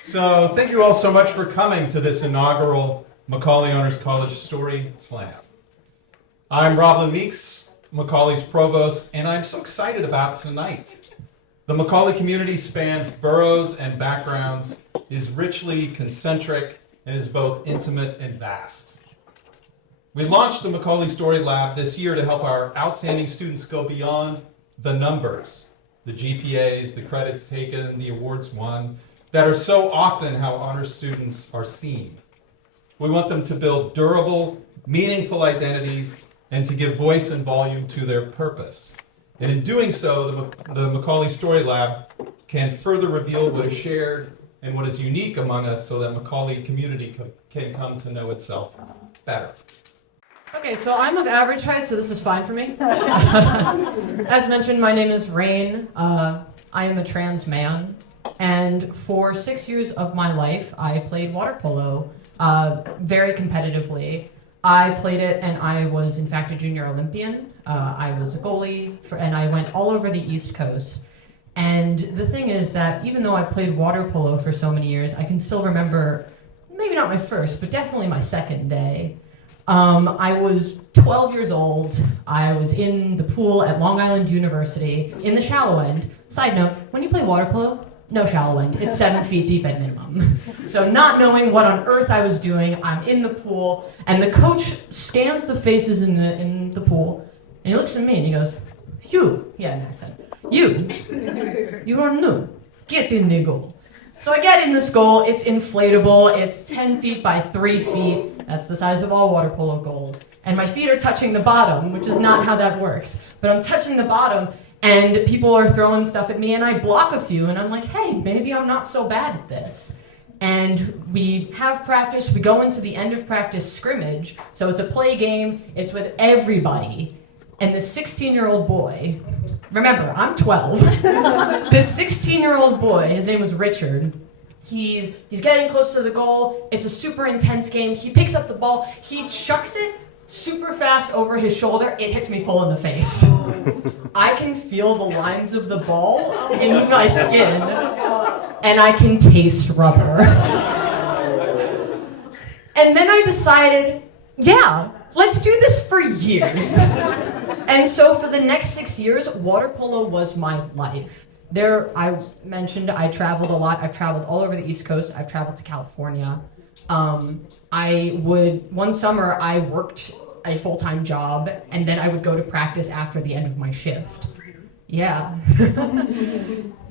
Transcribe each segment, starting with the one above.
So thank you all so much for coming to this inaugural Macaulay Honors College Story Slam. I'm Roblin Meeks, Macaulay's provost, and I'm so excited about tonight. The Macaulay community spans boroughs and backgrounds, is richly concentric, and is both intimate and vast. We launched the Macaulay Story Lab this year to help our outstanding students go beyond the numbers, the GPAs, the credits taken, the awards won, that are so often how honors students are seen. We want them to build durable, meaningful identities and to give voice and volume to their purpose. And in doing so, the Macaulay Story Lab can further reveal what is shared and what is unique among us so that Macaulay community can come to know itself better. Okay, so I'm of average height, so this is fine for me. As mentioned, my name is Rain. I am a trans man. And for 6 years of my life, I played water polo very competitively. I played it, and I was, in fact, a junior Olympian. I was a goalie, and I went all over the East Coast. And the thing is that even though I played water polo for so many years, I can still remember, maybe not my first, but definitely my second day. I was 12 years old. I was in the pool at Long Island University in the shallow end. Side note, when you play water polo, no shallow end. It's 7 feet deep at minimum. So not knowing what on earth I was doing, I'm in the pool, and the coach scans the faces in the pool, and he looks at me and he goes, "You," he had an accent, you are new. Get in the goal." So I get in this goal. It's inflatable. It's 10 feet by 3 feet. That's the size of all water polo goals. And my feet are touching the bottom, which is not how that works. But I'm touching the bottom, and people are throwing stuff at me, and I block a few, and I'm like, hey, maybe I'm not so bad at this. And we have practice. We go into the end of practice scrimmage. So it's a play game. It's with everybody. And the 16-year-old boy, remember, I'm 12. This 16-year-old boy, his name was Richard. He's getting close to the goal. It's a super intense game. He picks up the ball. He chucks it super fast over his shoulder. It hits me full in the face. I can feel the lines of the ball in my skin, and I can taste rubber. And then I decided, yeah, let's do this for years. And so for the next 6 years, water polo was my life. I mentioned I traveled a lot. I've traveled all over the East Coast. I've traveled to California. One summer I worked a full-time job, and then I would go to practice after the end of my shift. Yeah.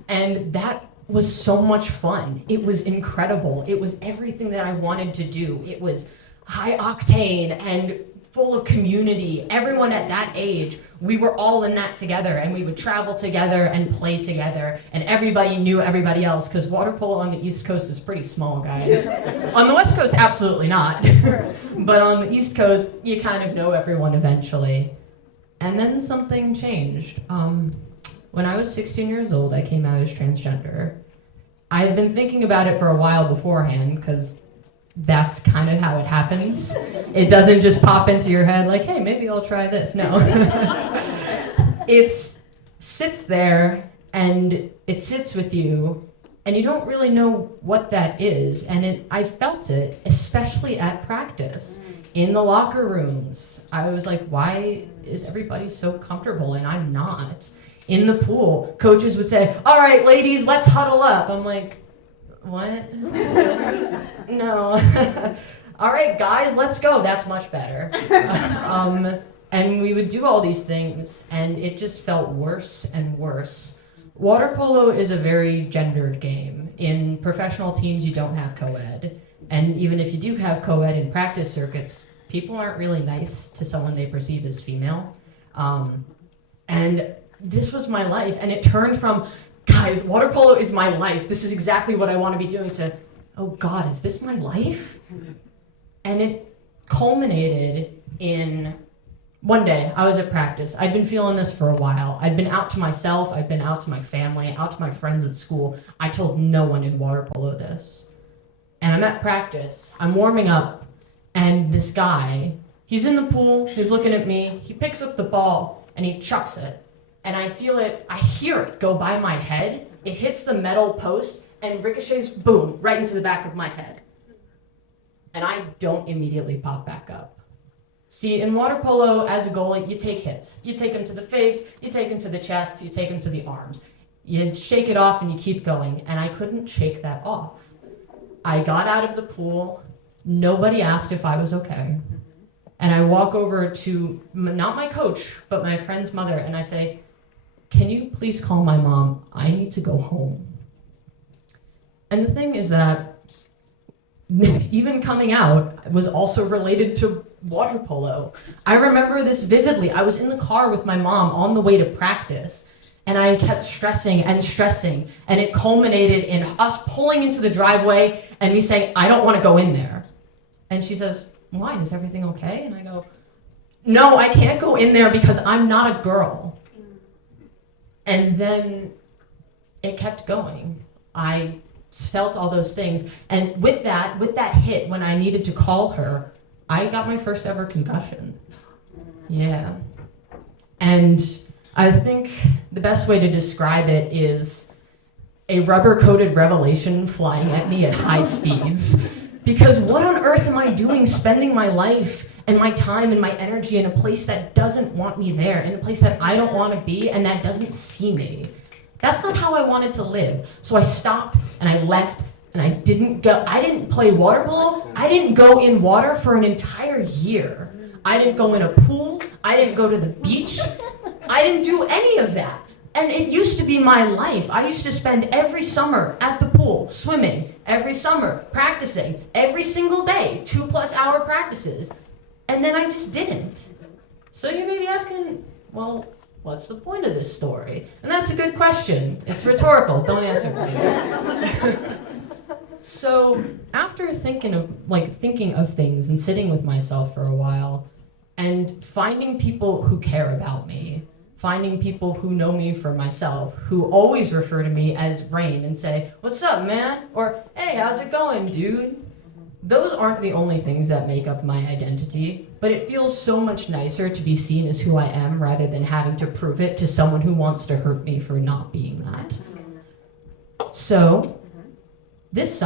And that was so much fun. It was incredible. It was everything that I wanted to do. It was high octane and full of community. Everyone at that age, we were all in that together, and we would travel together and play together, and everybody knew everybody else, because water polo on the East Coast is pretty small, guys. On the West Coast, absolutely not. But on the East Coast, you kind of know everyone eventually. And then something changed. When I was 16 years old, I came out as transgender. I had been thinking about it for a while beforehand, because that's kind of how it happens. It doesn't just pop into your head like, hey, maybe I'll try this. No. It sits there, and it sits with you, and you don't really know what that is. And I felt it, especially at practice, in the locker rooms. I was like, why is everybody so comfortable and I'm not? In the pool, coaches would say, all right, ladies, let's huddle up. I'm like, what? No. All right, guys, let's go. That's much better. And we would do all these things, and it just felt worse and worse. Water polo is a very gendered game. In professional teams, you don't have co-ed. And even if you do have co-ed in practice circuits, people aren't really nice to someone they perceive as female. And this was my life, and it turned from, guys, water polo is my life. This is exactly what I want to be doing, to, oh God, is this my life? And it culminated in one day. I was at practice. I'd been feeling this for a while. I'd been out to myself. I'd been out to my family, out to my friends at school. I told no one in water polo this. And I'm at practice. I'm warming up, and this guy, he's in the pool. He's looking at me. He picks up the ball, and he chucks it. And I feel it, I hear it go by my head. It hits the metal post, and ricochets, boom, right into the back of my head. And I don't immediately pop back up. See, in water polo, as a goalie, you take hits. You take them to the face, you take them to the chest, you take them to the arms. You shake it off and you keep going, and I couldn't shake that off. I got out of the pool, nobody asked if I was okay, and I walk over to, not my coach, but my friend's mother, and I say, "Can you please call my mom? I need to go home." And the thing is that even coming out was also related to water polo. I remember this vividly. I was in the car with my mom on the way to practice, and I kept stressing, and it culminated in us pulling into the driveway and me saying, "I don't want to go in there." And she says, "Why? Is everything okay?" And I go, "No, I can't go in there because I'm not a girl." And then it kept going. I felt all those things. And with that hit, when I needed to call her, I got my first ever concussion. Yeah. And I think the best way to describe it is a rubber-coated revelation flying at me at high speeds. Because what on earth am I doing spending my life and my time and my energy in a place that doesn't want me there, in a place that I don't want to be and that doesn't see me? That's not how I wanted to live. So I stopped and I left and I didn't play water polo. I didn't go in water for an entire year. I didn't go in a pool. I didn't go to the beach. I didn't do any of that. And it used to be my life. I used to spend every summer at the pool, swimming, every summer, practicing, every single day, 2+ hour practices. And then I just didn't. So you may be asking, well, what's the point of this story? And that's a good question. It's rhetorical. Don't answer, please. So after thinking of things and sitting with myself for a while and finding people who care about me, finding people who know me for myself, who always refer to me as Rain and say, "What's up, man?" Or, "Hey, how's it going, dude?" Those aren't the only things that make up my identity, but it feels so much nicer to be seen as who I am rather than having to prove it to someone who wants to hurt me for not being that. So, this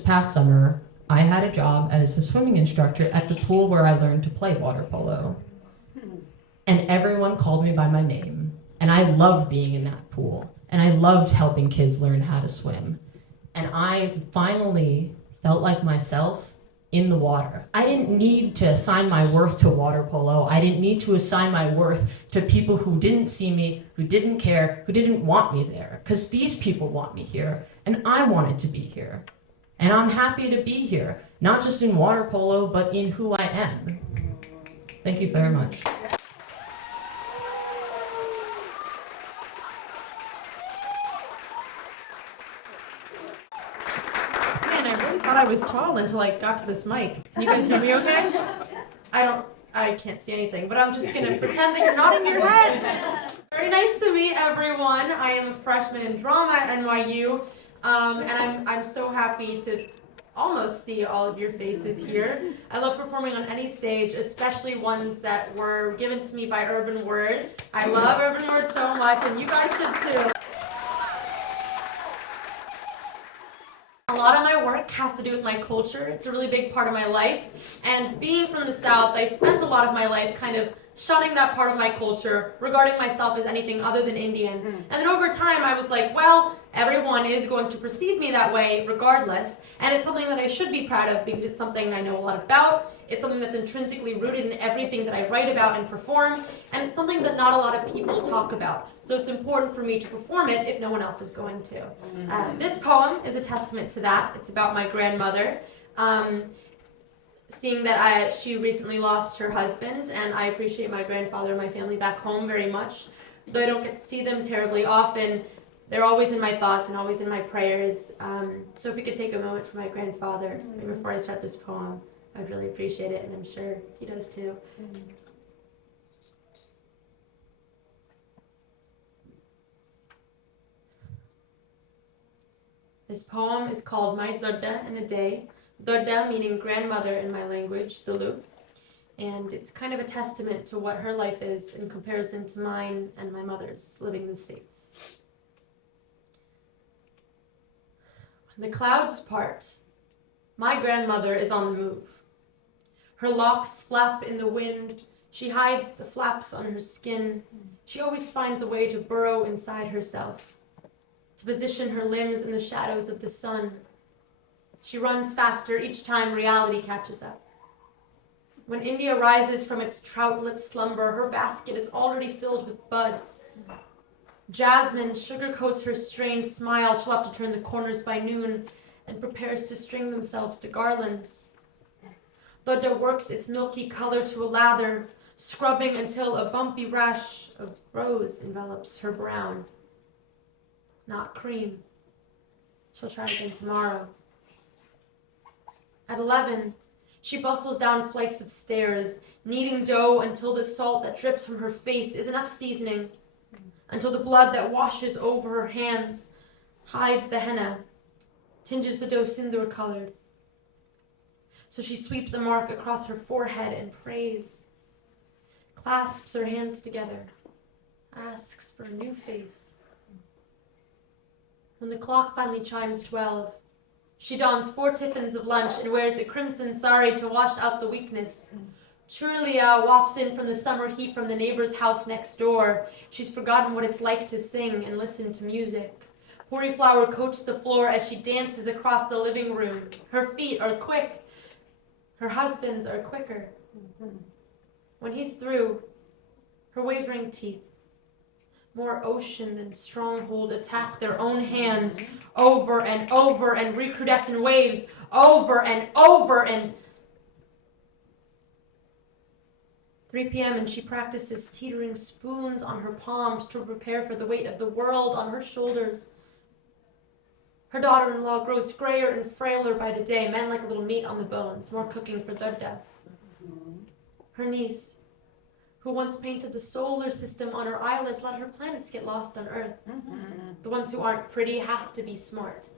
past summer, I had a job as a swimming instructor at the pool where I learned to play water polo. And everyone called me by my name, and I loved being in that pool, and I loved helping kids learn how to swim. And I finally felt like myself in the water. I didn't need to assign my worth to water polo. I didn't need to assign my worth to people who didn't see me, who didn't care, who didn't want me there. Because these people want me here, and I wanted to be here. And I'm happy to be here, not just in water polo, but in who I am. Thank you very much. I was tall until I got to this mic. Can you guys hear me okay? I can't see anything, but I'm just gonna pretend that you're nodding your heads. Very nice to meet everyone. I am a freshman in drama at NYU, and I'm so happy to almost see all of your faces here. I love performing on any stage, especially ones that were given to me by Urban Word. I love Urban Word so much, and you guys should too. A lot of my work has to do with my culture. It's a really big part of my life. And being from the South, I spent a lot of my life kind of shunning that part of my culture, regarding myself as anything other than Indian. And then over time, I was like, well, everyone is going to perceive me that way regardless. And it's something that I should be proud of because it's something I know a lot about. It's something that's intrinsically rooted in everything that I write about and perform. And it's something that not a lot of people talk about. So it's important for me to perform it if no one else is going to. This poem is a testament to that. It's about my grandmother. Seeing that she recently lost her husband, and I appreciate my grandfather and my family back home very much. Though I don't get to see them terribly often, they're always in my thoughts and always in my prayers. So if we could take a moment for my grandfather before I start this poem, I'd really appreciate it, and I'm sure he does too. This poem is called My Dodda in a Day. Dodda meaning grandmother in my language, Tulu. And it's kind of a testament to what her life is in comparison to mine and my mother's living in the States. The clouds part. My grandmother is on the move. Her locks flap in the wind. She hides the flaps on her skin. She always finds a way to burrow inside herself, to position her limbs in the shadows of the sun. She runs faster each time reality catches up. When India rises from its trout-lipped slumber, her basket is already filled with buds. Jasmine sugarcoats her strained smile. She'll have to turn the corners by noon and prepares to string themselves to garlands. Dodda works its milky color to a lather, scrubbing until a bumpy rash of rose envelops her brown. Not cream. She'll try again tomorrow. At 11, she bustles down flights of stairs, kneading dough until the salt that drips from her face is enough seasoning, until the blood that washes over her hands hides the henna, tinges the dough sindoor-colored. So she sweeps a mark across her forehead and prays, clasps her hands together, asks for a new face. When the clock finally chimes 12, she dons 4 tiffins of lunch and wears a crimson sari to wash out the weakness. Churlia wafts in from the summer heat from the neighbor's house next door. She's forgotten what it's like to sing and listen to music. Puri Flower coats the floor as she dances across the living room. Her feet are quick. Her husband's are quicker. When he's through, her wavering teeth, more ocean than stronghold, attack their own hands over and over and recrudescent waves over and over and 3 p.m. and she practices teetering spoons on her palms to prepare for the weight of the world on her shoulders. Her daughter-in-law grows grayer and frailer by the day, men like a little meat on the bones, more cooking for Dodda. Her niece, who once painted the solar system on her eyelids, let her planets get lost on Earth. The ones who aren't pretty have to be smart.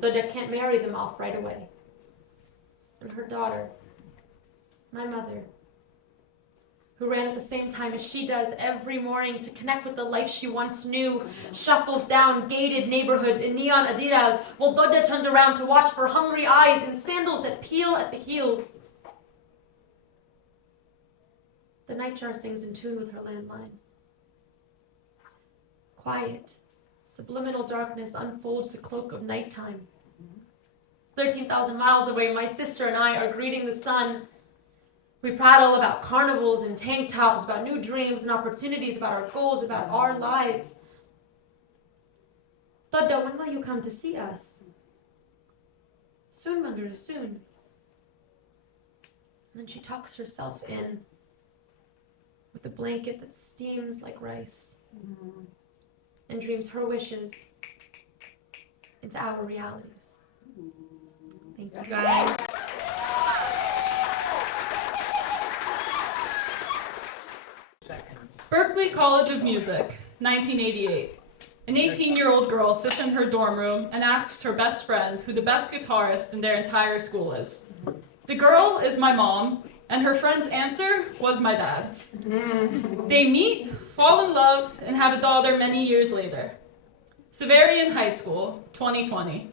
Dodda can't marry them off right away. And her daughter, my mother, who ran at the same time as she does every morning to connect with the life she once knew, shuffles down gated neighborhoods in neon Adidas, while Dodda turns around to watch for hungry eyes in sandals that peel at the heels. The nightjar sings in tune with her landline. Quiet, subliminal darkness unfolds the cloak of nighttime. 13,000 miles away, my sister and I are greeting the sun. We prattle about carnivals and tank tops, about new dreams and opportunities, about our goals, about our lives. Dodda, when will you come to see us? Soon, Magaru, soon. And then she tucks herself in with a blanket that steams like rice and dreams her wishes into our realities. Thank you, guys. Berklee College of Music, 1988. An 18-year-old girl sits in her dorm room and asks her best friend who the best guitarist in their entire school is. The girl is my mom, and her friend's answer was my dad. They meet, fall in love, and have a daughter many years later. Severian High School, 2020.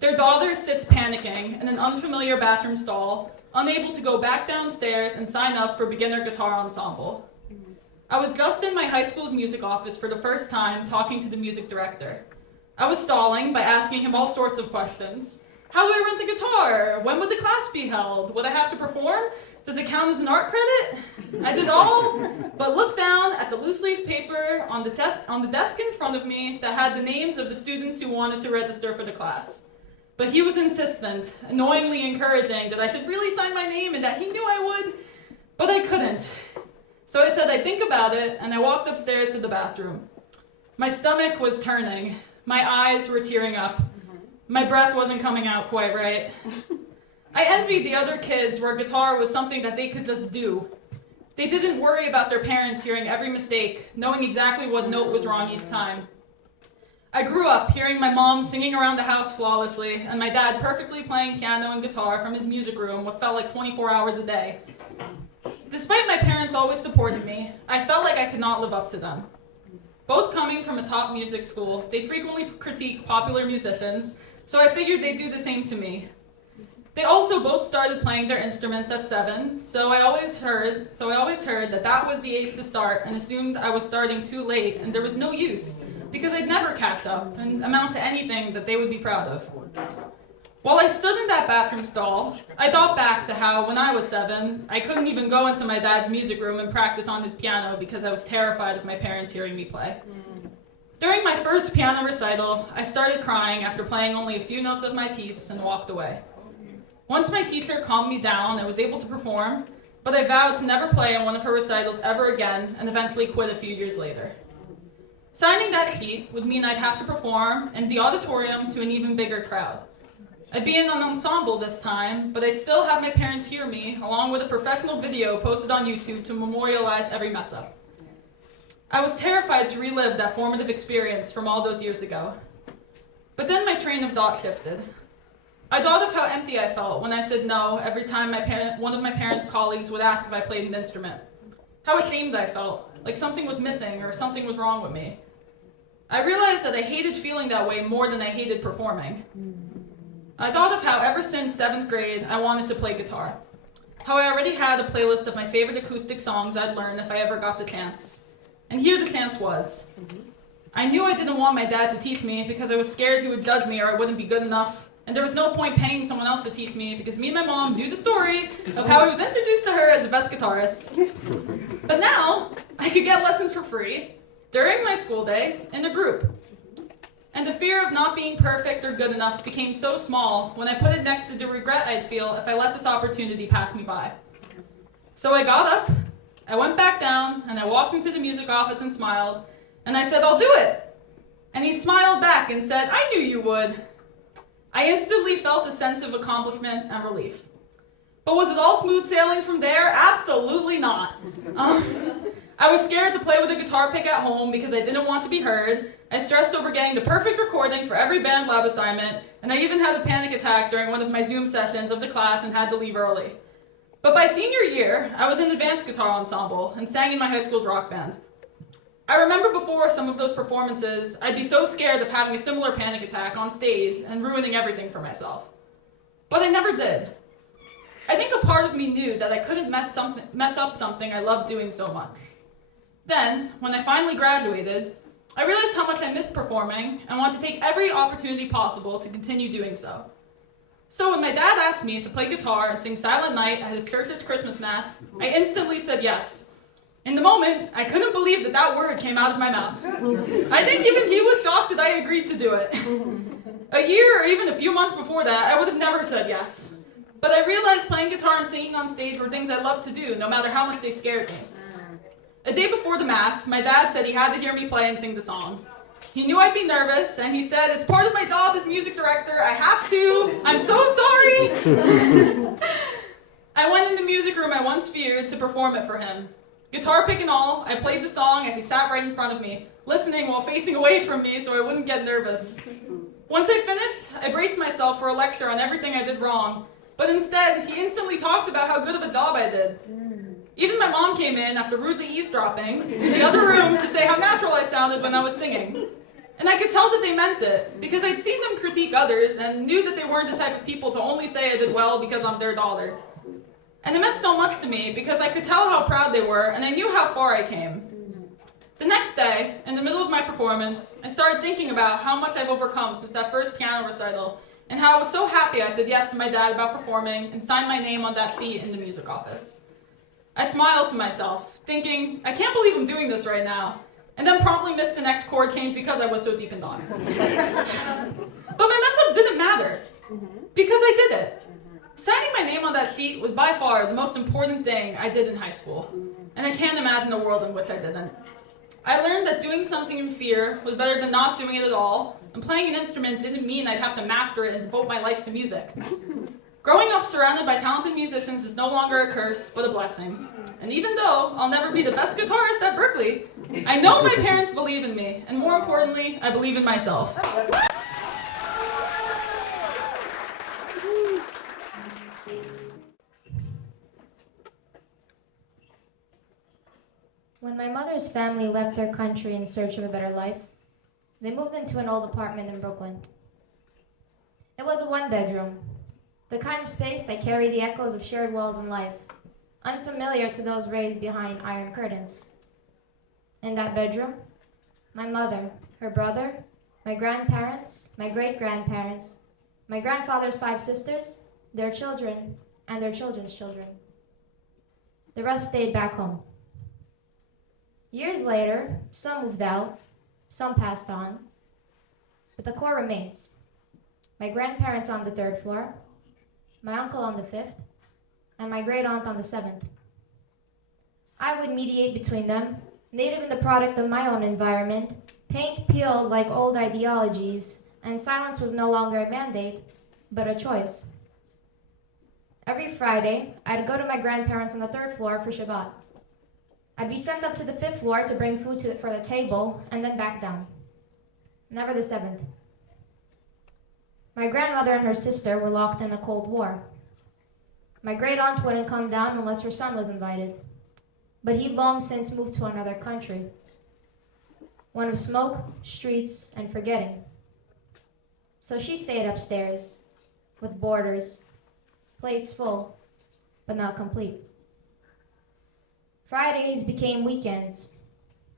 Their daughter sits panicking in an unfamiliar bathroom stall, unable to go back downstairs and sign up for beginner guitar ensemble. I was just in my high school's music office for the first time talking to the music director. I was stalling by asking him all sorts of questions. How do I rent a guitar? When would the class be held? Would I have to perform? Does it count as an art credit? I did all but look down at the loose leaf paper on the desk in front of me that had the names of the students who wanted to register for the class. But he was insistent, annoyingly encouraging that I should really sign my name and that he knew I would, but I couldn't. So I said I'd think about it, and I walked upstairs to the bathroom. My stomach was turning. My eyes were tearing up. My breath wasn't coming out quite right. I envied the other kids where guitar was something that they could just do. They didn't worry about their parents hearing every mistake, knowing exactly what note was wrong each time. I grew up hearing my mom singing around the house flawlessly, and my dad perfectly playing piano and guitar from his music room what felt like 24 hours a day. Despite my parents always supporting me, I felt like I could not live up to them. Both coming from a top music school, they frequently critique popular musicians, so I figured they'd do the same to me. They also both started playing their instruments at 7, so I always heard that that was the age to start and assumed I was starting too late and there was no use because I'd never catch up and amount to anything that they would be proud of. While I stood in that bathroom stall, I thought back to how when I was 7, I couldn't even go into my dad's music room and practice on his piano because I was terrified of my parents hearing me play. During my first piano recital, I started crying after playing only a few notes of my piece and walked away. Once my teacher calmed me down, I was able to perform, but I vowed to never play on one of her recitals ever again and eventually quit a few years later. Signing that sheet would mean I'd have to perform in the auditorium to an even bigger crowd. I'd be in an ensemble this time, but I'd still have my parents hear me, along with a professional video posted on YouTube to memorialize every mess up. I was terrified to relive that formative experience from all those years ago. But then my train of thought shifted. I thought of how empty I felt when I said no every time one of my parents' colleagues would ask if I played an instrument. How ashamed I felt, like something was missing or something was wrong with me. I realized that I hated feeling that way more than I hated performing. I thought of how ever since 7th grade I wanted to play guitar. How I already had a playlist of my favorite acoustic songs I'd learn if I ever got the chance. And here the chance was. I knew I didn't want my dad to teach me because I was scared he would judge me or I wouldn't be good enough. And there was no point paying someone else to teach me because me and my mom knew the story of how I was introduced to her as the best guitarist. But now, I could get lessons for free, during my school day, in a group. And the fear of not being perfect or good enough became so small when I put it next to the regret I'd feel if I let this opportunity pass me by. So I got up, I went back down, and I walked into the music office and smiled, and I said, "I'll do it!" And he smiled back and said, "I knew you would." I instantly felt a sense of accomplishment and relief. But was it all smooth sailing from there? Absolutely not. I was scared to play with a guitar pick at home because I didn't want to be heard. I stressed over getting the perfect recording for every band lab assignment, and I even had a panic attack during one of my Zoom sessions of the class and had to leave early. But by senior year, I was in advanced guitar ensemble and sang in my high school's rock band. I remember before some of those performances, I'd be so scared of having a similar panic attack on stage and ruining everything for myself. But I never did. I think a part of me knew that I couldn't mess up something I loved doing so much. Then, when I finally graduated, I realized how much I missed performing and wanted to take every opportunity possible to continue doing so. So when my dad asked me to play guitar and sing Silent Night at his church's Christmas Mass, I instantly said yes. In the moment, I couldn't believe that that word came out of my mouth. I think even he was shocked that I agreed to do it. A year or even a few months before that, I would have never said yes. But I realized playing guitar and singing on stage were things I loved to do, no matter how much they scared me. A day before the Mass, my dad said he had to hear me play and sing the song. He knew I'd be nervous, and he said, "It's part of my job as music director, I have to, I'm so sorry." I went in the music room I once feared to perform it for him. Guitar pick and all, I played the song as he sat right in front of me, listening while facing away from me so I wouldn't get nervous. Once I finished, I braced myself for a lecture on everything I did wrong, but instead, he instantly talked about how good of a job I did. Even my mom came in after rudely eavesdropping in the other room to say how natural I sounded when I was singing. And I could tell that they meant it, because I'd seen them critique others and knew that they weren't the type of people to only say I did well because I'm their daughter. And it meant so much to me because I could tell how proud they were and I knew how far I came. The next day, in the middle of my performance, I started thinking about how much I've overcome since that first piano recital and how I was so happy I said yes to my dad about performing and signed my name on that sheet in the music office. I smiled to myself, thinking, I can't believe I'm doing this right now, and then promptly missed the next chord change because I was so deep in thought. But my mess up didn't matter, because I did it. Signing my name on that sheet was by far the most important thing I did in high school, and I can't imagine a world in which I didn't. I learned that doing something in fear was better than not doing it at all, and playing an instrument didn't mean I'd have to master it and devote my life to music. Growing up surrounded by talented musicians is no longer a curse, but a blessing. And even though I'll never be the best guitarist at Berkeley, I know my parents believe in me, and more importantly, I believe in myself. When my mother's family left their country in search of a better life, they moved into an old apartment in Brooklyn. It was a one-bedroom, the kind of space that carried the echoes of shared walls and life, unfamiliar to those raised behind iron curtains. In that bedroom, my mother, her brother, my grandparents, my great-grandparents, my grandfather's 5 sisters, their children, and their children's children. The rest stayed back home. Years later, some moved out, some passed on, but the core remains. My grandparents on the 3rd floor, my uncle on the 5th, and my great aunt on the 7th. I would mediate between them, native and the product of my own environment, paint peeled like old ideologies, and silence was no longer a mandate, but a choice. Every Friday, I'd go to my grandparents on the 3rd floor for Shabbat. I'd be sent up to the 5th floor to bring food for the table, and then back down. Never the 7th. My grandmother and her sister were locked in the Cold War. My great aunt wouldn't come down unless her son was invited, but he'd long since moved to another country. One of smoke, streets, and forgetting. So she stayed upstairs, with boarders, plates full, but not complete. Fridays became weekends.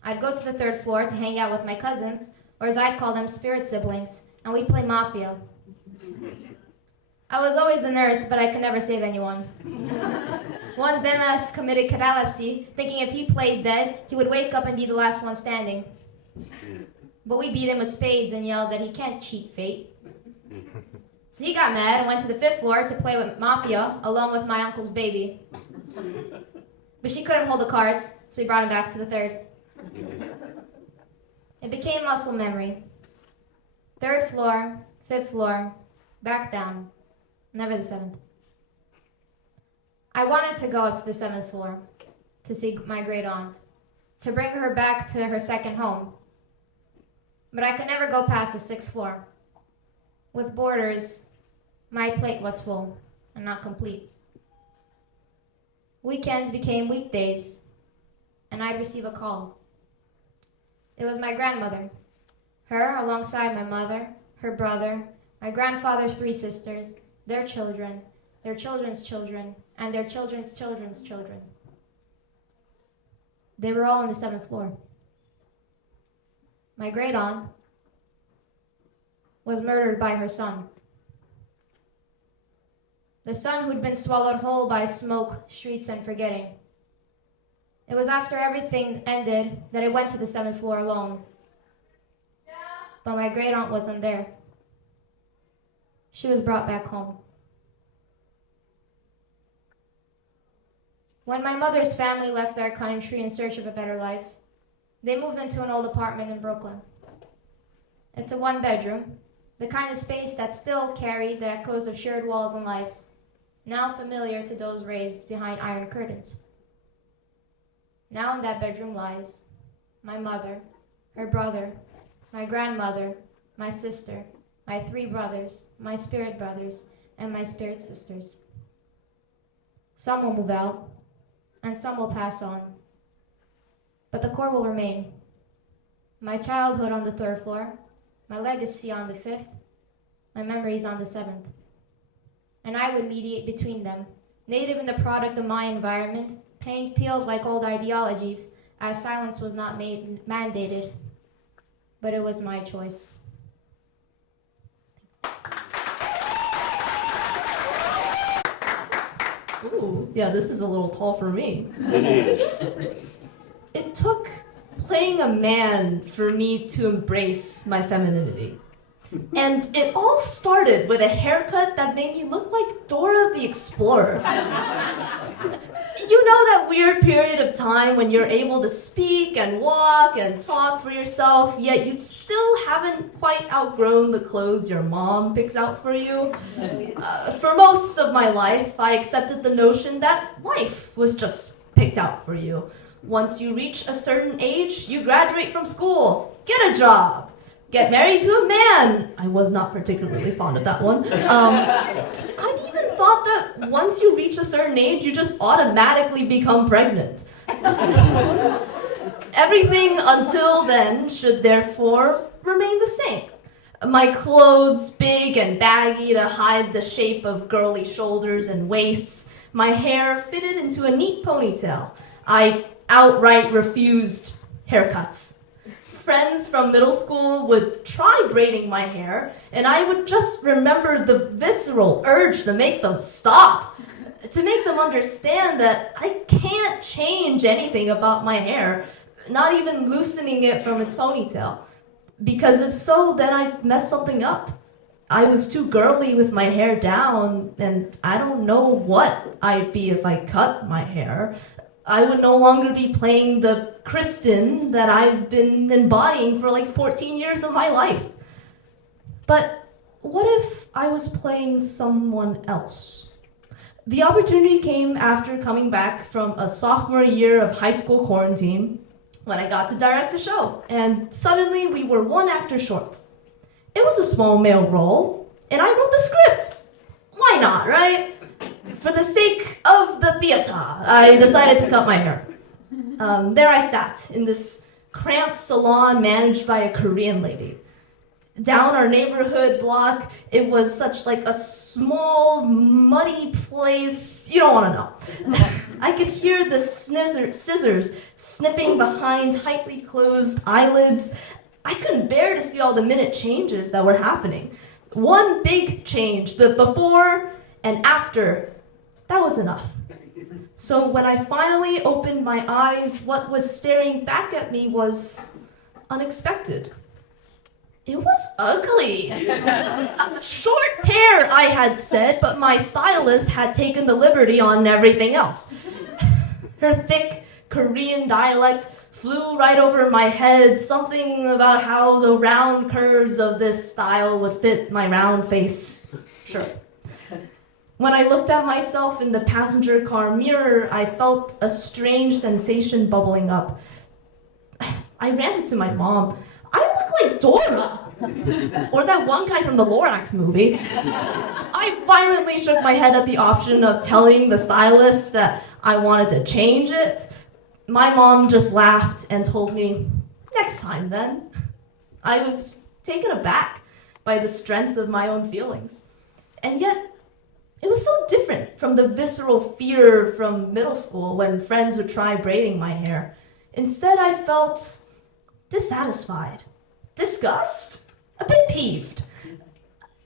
I'd go to the 3rd floor to hang out with my cousins, or as I'd call them, spirit siblings, and we'd play Mafia. I was always the nurse, but I could never save anyone. One Demas committed catalepsy, thinking if he played dead, he would wake up and be the last one standing. But we beat him with spades and yelled that he can't cheat fate. So he got mad and went to the 5th floor to play with Mafia, along with my uncle's baby. But she couldn't hold the cards, so we brought him back to the 3rd. It became muscle memory. 3rd floor, 5th floor, back down. Never the 7th. I wanted to go up to the 7th floor to see my great aunt, to bring her back to her second home. But I could never go past the 6th floor. With boarders, my plate was full and not complete. Weekends became weekdays, and I'd receive a call. It was my grandmother. Her, alongside my mother, her brother, my grandfather's 3 sisters, their children, their children's children, and their children's children's children. They were all on the 7th floor. My great aunt was murdered by her son. The son who'd been swallowed whole by smoke, streets, and forgetting. It was after everything ended that I went to the 7th floor alone. But my great aunt wasn't there. She was brought back home. When my mother's family left their country in search of a better life, they moved into an old apartment in Brooklyn. It's a 1-bedroom, the kind of space that still carried the echoes of shared walls and life, now familiar to those raised behind iron curtains. Now in that bedroom lies my mother, her brother, my grandmother, my sister, my 3 brothers, my spirit brothers, and my spirit sisters. Some will move out, and some will pass on. But the core will remain. My childhood on the 3rd floor, my legacy on the 5th, my memories on the 7th. And I would mediate between them, native and the product of my environment, paint peeled like old ideologies, as silence was not mandated, but it was my choice. Ooh, yeah, this is a little tall for me. It took playing a man for me to embrace my femininity. And it all started with a haircut that made me look like Dora the Explorer. You know that weird period of time when you're able to speak and walk and talk for yourself, yet you still haven't quite outgrown the clothes your mom picks out for you? For most of my life, I accepted the notion that life was just picked out for you. Once you reach a certain age, you graduate from school, get a job, get married to a man. I was not particularly fond of that one. I'd even thought that once you reach a certain age, you just automatically become pregnant. Everything until then should therefore remain the same. My clothes big and baggy to hide the shape of girly shoulders and waists. My hair fitted into a neat ponytail. I outright refused haircuts. Friends from middle school would try braiding my hair, and I would just remember the visceral urge to make them stop, to make them understand that I can't change anything about my hair, not even loosening it from its ponytail. Because if so, then I'd mess something up. I was too girly with my hair down, and I don't know what I'd be if I cut my hair. I would no longer be playing the Kristen that I've been embodying for like 14 years of my life. But what if I was playing someone else? The opportunity came after coming back from a sophomore year of high school quarantine when I got to direct a show, and suddenly we were one actor short. It was a small male role, and I wrote the script. Why not, right? For the sake of the theater, I decided to cut my hair. There I sat in this cramped salon managed by a Korean lady. Down our neighborhood block, it was such like a small, muddy place. You don't want to know. I could hear the scissors snipping behind tightly closed eyelids. I couldn't bear to see all the minute changes that were happening. One big change, the before and after, that was enough. So when I finally opened my eyes, what was staring back at me was unexpected. It was ugly. Short hair, I had said, but my stylist had taken the liberty on everything else. Her thick Korean dialect flew right over my head, something about how the round curves of this style would fit my round face. Sure. When I looked at myself in the passenger car mirror, I felt a strange sensation bubbling up. I ranted to my mom. I look like Dora! Or that one guy from the Lorax movie. I violently shook my head at the option of telling the stylist that I wanted to change it. My mom just laughed and told me, next time then. I was taken aback by the strength of my own feelings. And yet, it was so different from the visceral fear from middle school when friends would try braiding my hair. Instead, I felt dissatisfied, disgust, a bit peeved.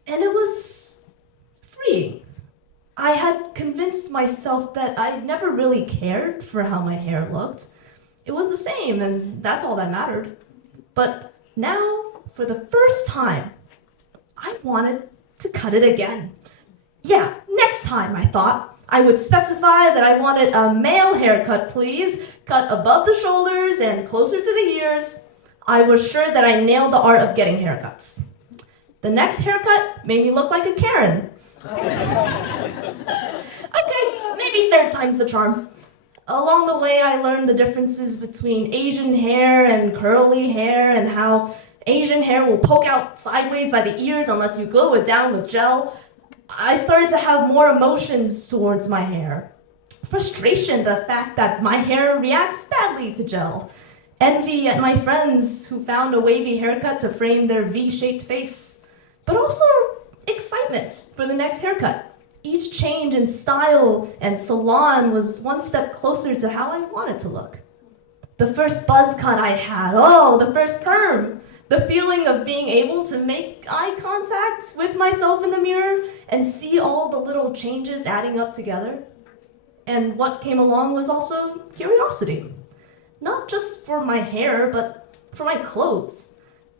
And it was freeing. I had convinced myself that I'd never really cared for how my hair looked. It was the same, and that's all that mattered. But now, for the first time, I wanted to cut it again. Yeah, next time, I thought, I would specify that I wanted a male haircut, please, cut above the shoulders and closer to the ears. I was sure that I nailed the art of getting haircuts. The next haircut made me look like a Karen. Okay, maybe third time's the charm. Along the way, I learned the differences between Asian hair and curly hair, and how Asian hair will poke out sideways by the ears unless you glue it down with gel. I started to have more emotions towards my hair. Frustration, the fact that my hair reacts badly to gel. Envy at my friends who found a wavy haircut to frame their V-shaped face. But also excitement for the next haircut. Each change in style and salon was one step closer to how I wanted to look. The first buzz cut I had, the first perm. The feeling of being able to make eye contact with myself in the mirror and see all the little changes adding up together. And what came along was also curiosity. Not just for my hair, but for my clothes.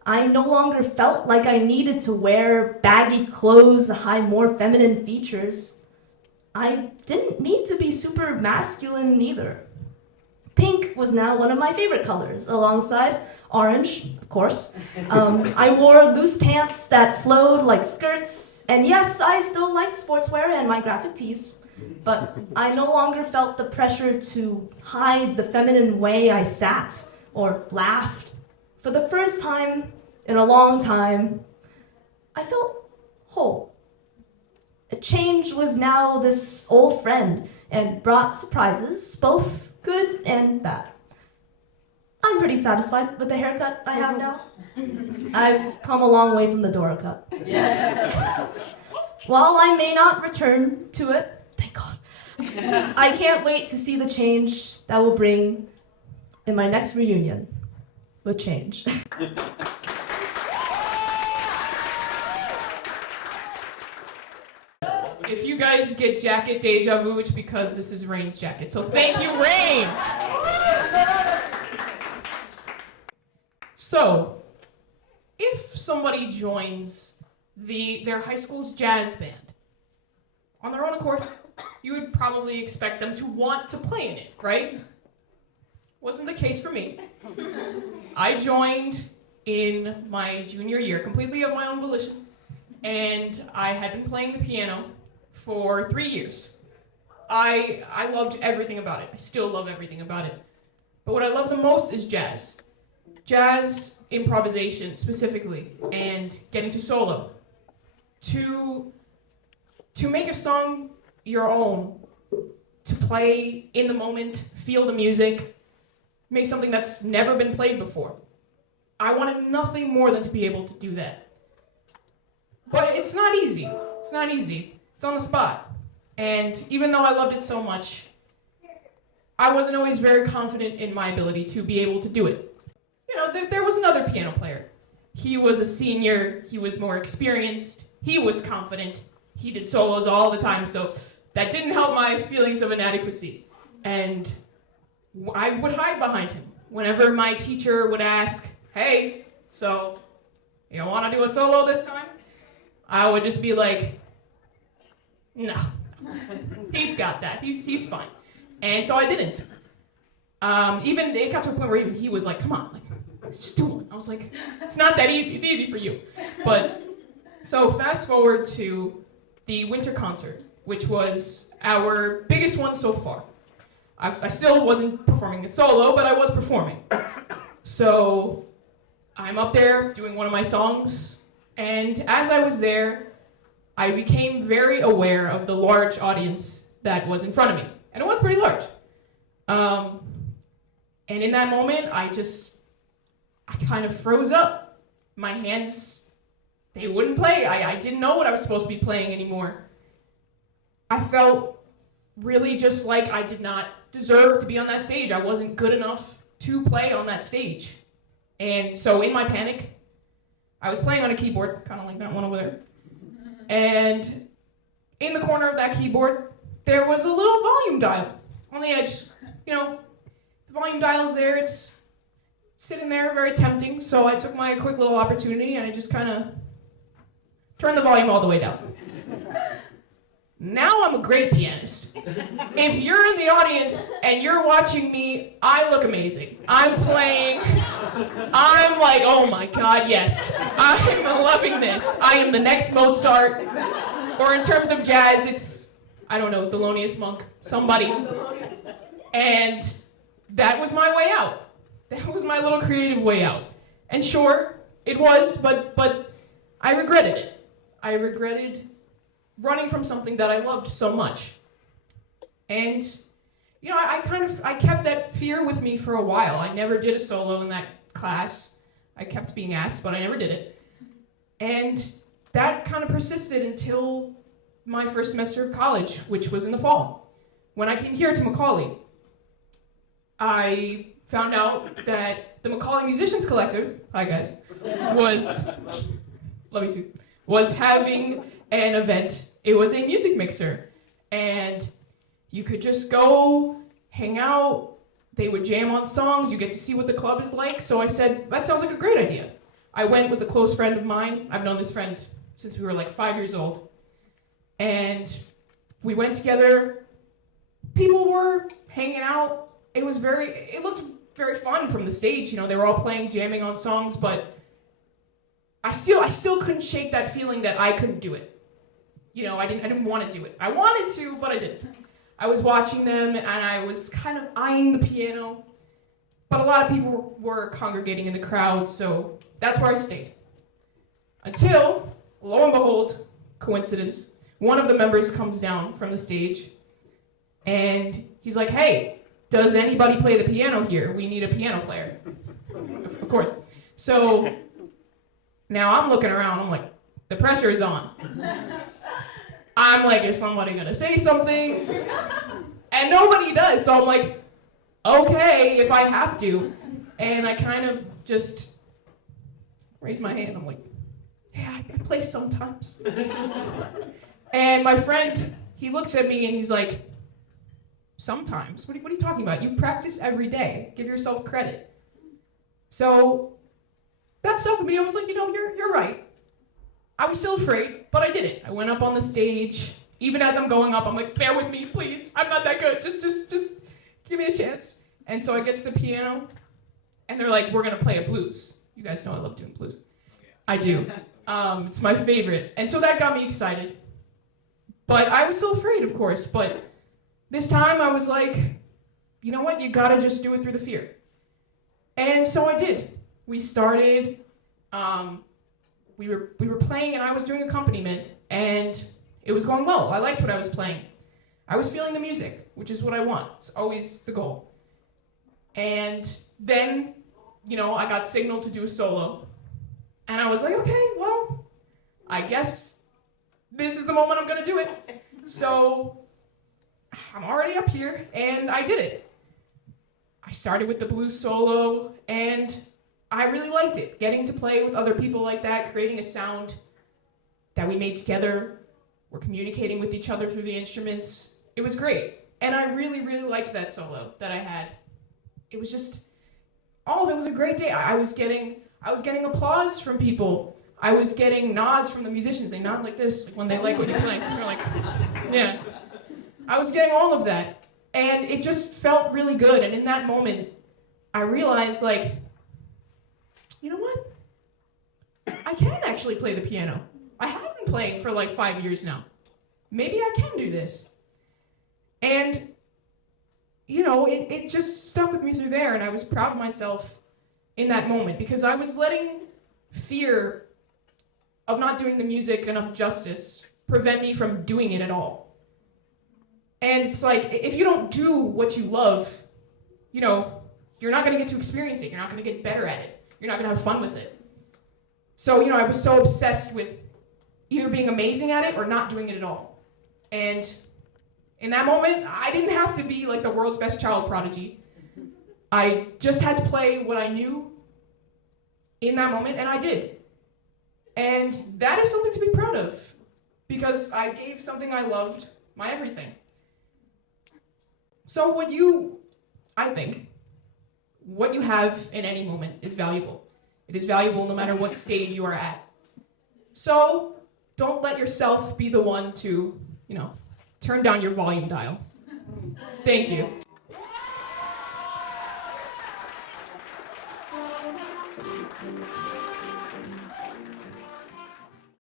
I no longer felt like I needed to wear baggy clothes to hide more feminine features. I didn't need to be super masculine either. Pink was now one of my favorite colors, alongside orange, of course. I wore loose pants that flowed like skirts, and yes, I still liked sportswear and my graphic tees. But I no longer felt the pressure to hide the feminine way I sat or laughed. For the first time in a long time, I felt whole. A change was now this old friend and brought surprises, both good and bad. I'm pretty satisfied with the haircut I have now. I've come a long way from the Dora Cup. While I may not return to it, thank God, I can't wait to see the change that will bring in my next reunion with change. If you guys get jacket deja vu, it's because this is Rain's jacket. So thank you, Rain! So, if somebody joins their high school's jazz band on their own accord, you would probably expect them to want to play in it, right? Wasn't the case for me. I joined in my junior year, completely of my own volition, and I had been playing the piano for 3 years. I loved everything about it. I still love everything about it. But what I love the most is jazz. Jazz improvisation specifically, and getting to solo. To make a song your own, to play in the moment, feel the music, make something that's never been played before. I wanted nothing more than to be able to do that. But it's not easy. It's not easy. It's on the spot. And even though I loved it so much, I wasn't always very confident in my ability to be able to do it. You know, there was another piano player. He was a senior, he was more experienced, he was confident, he did solos all the time, so that didn't help my feelings of inadequacy. And I would hide behind him. Whenever my teacher would ask, hey, so you want to do a solo this time? I would just be like, no, he's got that. He's fine. And so I didn't. Even it got to a point where even he was like, come on, like, just do it. I was like, it's not that easy. It's easy for you. But so fast forward to the winter concert, which was our biggest one so far. I still wasn't performing a solo, but I was performing. So I'm up there doing one of my songs, and as I was there, I became very aware of the large audience that was in front of me. And it was pretty large. And in that moment, I kind of froze up. My hands, they wouldn't play. I didn't know what I was supposed to be playing anymore. I felt really just like I did not deserve to be on that stage. I wasn't good enough to play on that stage. And so in my panic, I was playing on a keyboard, kind of like that one over there. And in the corner of that keyboard, there was a little volume dial on the edge. You know, the volume dial's there, it's sitting there, very tempting, so I took my quick little opportunity and I just kind of turned the volume all the way down. Now I'm a great pianist. If you're in the audience and you're watching me, I look amazing. I'm playing, I'm like, oh my God, yes. I'm loving this. I am the next Mozart. Or in terms of jazz, it's, I don't know, Thelonious Monk, somebody. And that was my way out. That was my little creative way out. And sure, it was, but I regretted it. I regretted running from something that I loved so much. And, you know, I kept that fear with me for a while. I never did a solo in that class. I kept being asked, but I never did it. And that kind of persisted until my first semester of college, which was in the fall. When I came here to Macaulay, I found out that the Macaulay Musicians Collective, hi guys, was having an event. It was a music mixer, and you could just go hang out. They would jam on songs. You get to see what the club is like. So I said, that sounds like a great idea. I went with a close friend of mine. I've known this friend since we were like 5 years old. And we went together. People were hanging out. It looked very fun from the stage. You know, they were all playing, jamming on songs, but I still couldn't shake that feeling that I couldn't do it. You know, I didn't want to do it. I wanted to, but I didn't. I was watching them and I was kind of eyeing the piano, but a lot of people were congregating in the crowd, so that's where I stayed. Until, lo and behold, coincidence, one of the members comes down from the stage and he's like, hey, does anybody play the piano here? We need a piano player. Of course. So Now I'm looking around, I'm like, the pressure is on. I'm like, is somebody gonna say something? And nobody does, so I'm like, okay, if I have to. And I kind of just raise my hand, I'm like, yeah, I play sometimes. And my friend, he looks at me and he's like, sometimes? What are you talking about? You practice every day. Give yourself credit. So that stuck with me. I was like, you're right. I was still afraid, but I did it. I went up on the stage. Even as I'm going up, I'm like, bear with me, please. I'm not that good. Just give me a chance. And so I get to the piano, and they're like, we're gonna play a blues. You guys know I love doing blues. I do. It's my favorite. And so that got me excited. But I was still afraid, of course. But this time I was like, you know what? You gotta just do it through the fear. And so I did. We started, we were playing and I was doing accompaniment and it was going well. I liked what I was playing. I was feeling the music, which is what I want. It's always the goal. And then, I got signaled to do a solo. And I was like, okay, well, I guess this is the moment I'm gonna do it. So I'm already up here and I did it. I started with the blues solo and I really liked it. Getting to play with other people like that, creating a sound that we made together. We're communicating with each other through the instruments. It was great. And I really, really liked that solo that I had. It was just, all of it was a great day. I was getting applause from people. I was getting nods from the musicians. They nod like this when they like what you play. They're like, yeah. I was getting all of that. And it just felt really good. And in that moment, I realized, like, you know what? I can actually play the piano. I have been playing for like 5 years now. Maybe I can do this. And, it just stuck with me through there. And I was proud of myself in that moment because I was letting fear of not doing the music enough justice prevent me from doing it at all. And it's like, if you don't do what you love, you're not going to get to experience it. You're not going to get better at it. You're not going to have fun with it. So, I was so obsessed with either being amazing at it or not doing it at all. And in that moment, I didn't have to be like the world's best child prodigy. I just had to play what I knew in that moment, and I did. And that is something to be proud of because I gave something I loved my everything. So I think, what you have in any moment is valuable. It is valuable no matter what stage you are at. So don't let yourself be the one to, turn down your volume dial. Thank you.